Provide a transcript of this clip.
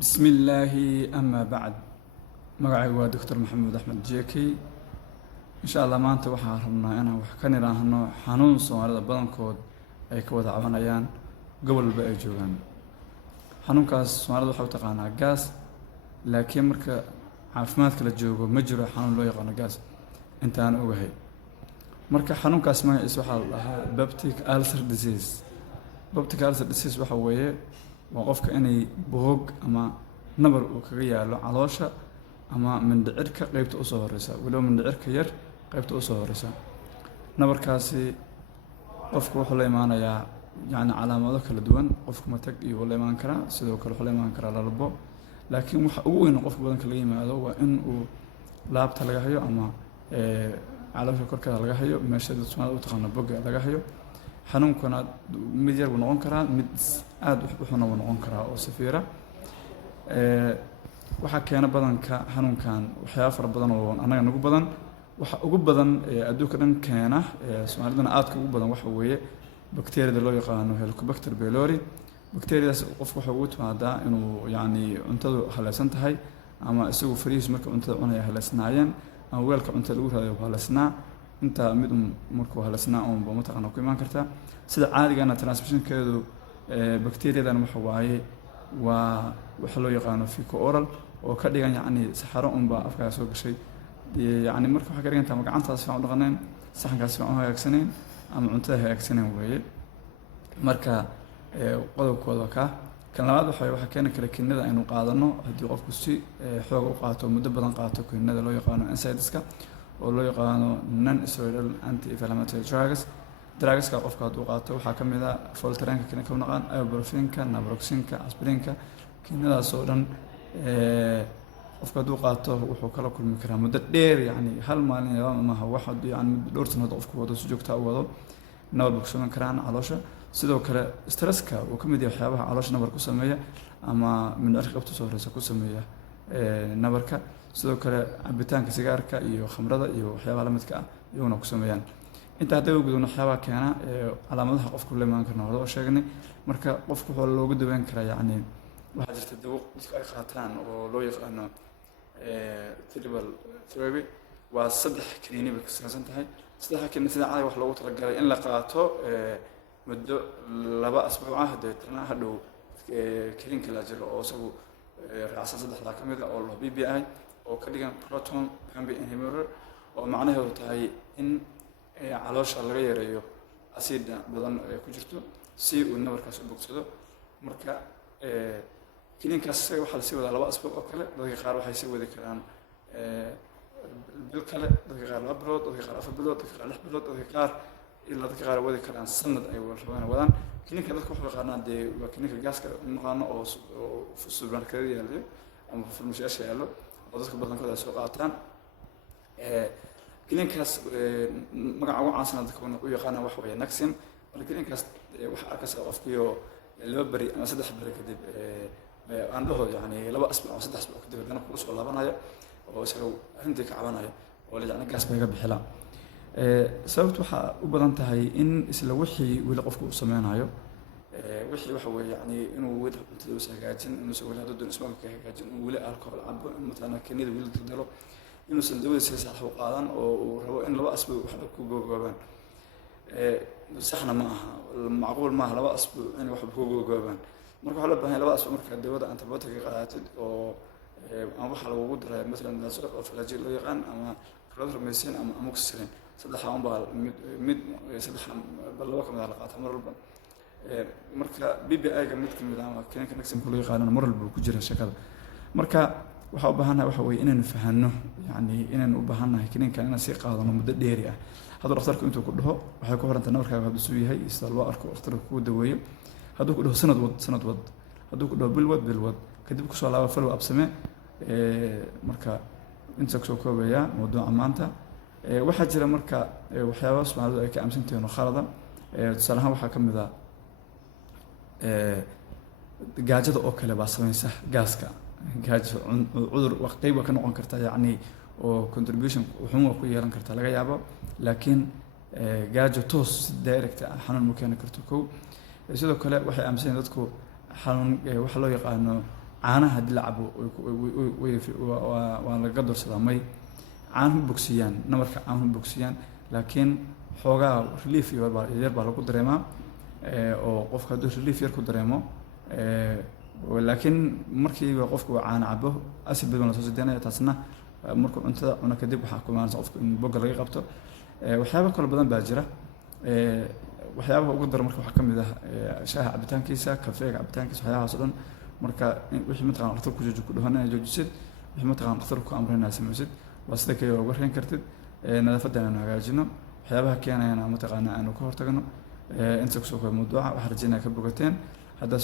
بسم الله أما بعد مقعي هو دكتور محمد أحمد جيكي إن شاء الله ما أنت وحنا ربنا أنا وحكني راهنو حنون صومالي بدن كود أي كود عوانيان قبل بقى جوان حنون كاس صومالي waxaa u taqaanaa gaas laakiin marka caafimaadka la joogo ma jiro xanuun loo yaqaan gaas inta aan ogahay marka xanuunkaas magaciisa waxa la dhahaa peptic ulcer disease peptic ulcer disease waxa weeye waa qofka inay boog ama nabar uu kaga yaalo caloosha ama mindhicirka qaybta u soo horeysa walow mindhicirka yar qaybta u soo horeysa nabarkaasi qofku wuxuu la imaanayaa yani calaamado kala duwan qofku matag iyo la imaan karaa sidoo kale wuxuu la imaan karaa lalabo laakiin waxa ugu weyn qofka badanka laga yimaado waa in uu laabta laga hayo ama caloosha korkeeda laga hayo meesha dadka u taqaano boga laga hayo xanuunkana mid yar buu noqon karaa mid aad wuxuuna noqon karaa oo safiira waxa keena badanka xanuunkan waxyaabo fara badan oo anaga nagu badan waxa ugu badan adduunka dhan keena Soomaalidana aadka ugu badan waxa weeye bakteeriyada loo yaqaano Helicobacter pylori bakteeriyadaas qofku waxa uu timaadaa inuu yani cuntadu halaysan tahay ama isagu fariis marka cuntada cunaya halaysnaayeen ama weelka cuntada lagu raadiyo halaysnaa inta mid markuu halaysnaa oo mataqaana ku imaan karta sida caadiga transmissionkeedu bakteeriyadan waxa waaye waa waxa loo yaqaano fecal oral oo ka dhigan yani saxaro unba afka soo gashay yani marka waxa ka dhigan tahay gacantaas fiican u dhaqaneen saxankaas fiican u hagaagsaneen ama cuntada hagaagsaneen weeye marka qodobkooda kan labaad waxa keeni kara kinnada aynu qaadano haddii qofku si xoog u qaato muddo badan qaato kinnada loo yaqaano NSAIDska oo loo yaqaano non-steroidal anti-inflammatory drugska qofka hadduu qaato waxaa ka mid ah voltarenka kina ka naqaan ibuprofenka naproxenka aspirinka kinnadaas oo dhan qofka hadduu qaato wuxuu kala kulmi karaa muddo dheer yani hal maalin ama wax yani dhowr sanadood qofku wado si joogto ah u wado nabar bogsoon karaan caloosha sidoo kale stresska uu ka mid yahay waxyaabaha caloosha nabar ku sameeya ama mindhicirka qabta soo horeysa ku sameeya nabarka sidoo kale cabitaanka sigaarka iyo khamrada iyo waxyaabaha la midka ah iyaguna ku sameeyaan inta hadda ugu gudubno waxyaabaha keena calaamadaha qofku la imaan karno oo sheegnay marka qofku wuxuu loogu daweyn karaa yani waxaa jirta dawo dadku ay qaataan oo loo yaqaano triple therapy waa saddex kiniini bay ka samaysan tahay saddex kiniini sida caadi wax loogu talagalay in la qaato muddo 2 asbuuc ah deetana hadhow kiniinka la jiro oo isagu raacsan saddexda ka mid ah oo loo BBI oo ka dhigan proton pump inhibitor oo macnaheedu tahay in caloosha laga yareeyo acid badan ku jirto si uu nabarkaas u bogsado marka kiniinkaas waxa la sii wadaa 2 asbuuc oo kale dadka qaar waxay sii wadi karaan bil kale dadka qaar 2 bilood dadka qaar 4 bilood dadka qaar 6 bilood dadka qaar ilaa dadka qaar wadi karaan sanad ay wadaan kiniinka dadku waxa yaqaanaan waa kiniinka gaaska naqaano oo supermarket yaalo ama farmashiyaasha yaalo oo dadka badankooda soo qaataan kiniinkaas magaca ugu caansan dadka u yaqaanaan waxa weeye Naxim marka kiniinkaas waxa arkaysa qofkiyo 2 bari ama 3 bari kadib aan dhaho yani 2 asbuuc ama 3 asbuuc kadib dana ku soo laabanaya oo isaga arrintii ka cabanaya oo la yaqaan gaas bayga bixila sababtu waxa u badan tahay in isla wixii wili qofku uu sameynayo wixii waxa weeye yani inuu wili cuntada u hagaajin inuu soo wadaado doon ismaga ka hagaajin inuu wili alcohol cabo matana keenida wili dalo inuu saldawada si sax u qaadan oo uu rabo in 2 asbuuc wax ku gogoobaan saxna ma aha macquul ma aha 2 asbuuc in wax ku gogoobaan marka waxa la baahan 2 asbuuc marka dawada antibiotic qaadatid oo aan waxa lagu daray mesela nasr oo flagyl loo yaqaan ama chloromycin ama amoxicillin saddex aan baa mid saddex bal laba kamid ah la qaataa mar walba marka BBI-ga mid kamid ah ama kaniinka Naxim ku loo yaqaan mar walba ku jira shaqada marka waxa u baahanahay waxa weeye inaan fahanno yani inaan u baahanahay kaniinka inaan si qaadano muddo dheeri ah hadduu dhakhtarku intuu ku dhaho waxay ku xiran tahay nabarkaaga hadduu soo yahay sida loo arko dhakhtarku ku daweeyo hadduu ku dhaho sanad wad hadduu ku dhaho bil wad kadib ku soo laabo follow up samee marka inta soo koobaya mawduuca maanta waxaa jira marka waxyaabaha Soomaalidu ay ka aaminsantahay oo khalada tusaale ahaan waxaa ka mid ah gaajada oo kale baa samaysa gaaska gaajo cudur waqti ka noqon karta yani oo contribution wuxuu ku yeelan karta laga yaabo laakiin gaajo toos direct ah xanuun ma keeni karto sidoo kale waxay aaminsan dadku xanuun waxa loo yaqaano caanaha haddii la cabo waa laga doorsadaa may caanuhu bogsiyaan nabarka caanuhu bogsiyaan laakiin xoogaa relief yar baa lagu dareemaa oo qofka hadduu relief yar ku dareemo laakiin markiiba qofku uu caano cabo acid badan la soo sidaanaya taasna markuu cuntada cuno kadib waxaa ku imaanaysa qofku in bogga laga qabto waxyaabo kale badan baa jira waxyaabaha ugu daran marka waxaa ka mid ah shaaha cabitaankiisa kafeega cabitaankiisa waxyaabahaas oo dhan marka wixii mataqaan dhakhtar ku jooji ku dhahan inaad joojisid wixii mataqaan dhakhtar ku amray inaad samaysid waa sida kale uga reyn kartid nadaafadda inaanu hagaajino waxyaabaha keenayana mataqaana aanu ka hortagno inta kusoo koobay mawduuca waxaan rajeynaya ka bogateen haddaa